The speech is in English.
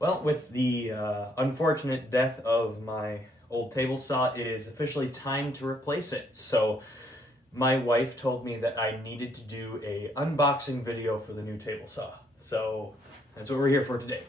Well, with the unfortunate death of my old table saw, it is officially time to replace it. So my wife told me that I needed to do a unboxing video for the new table saw. So that's what we're here for today.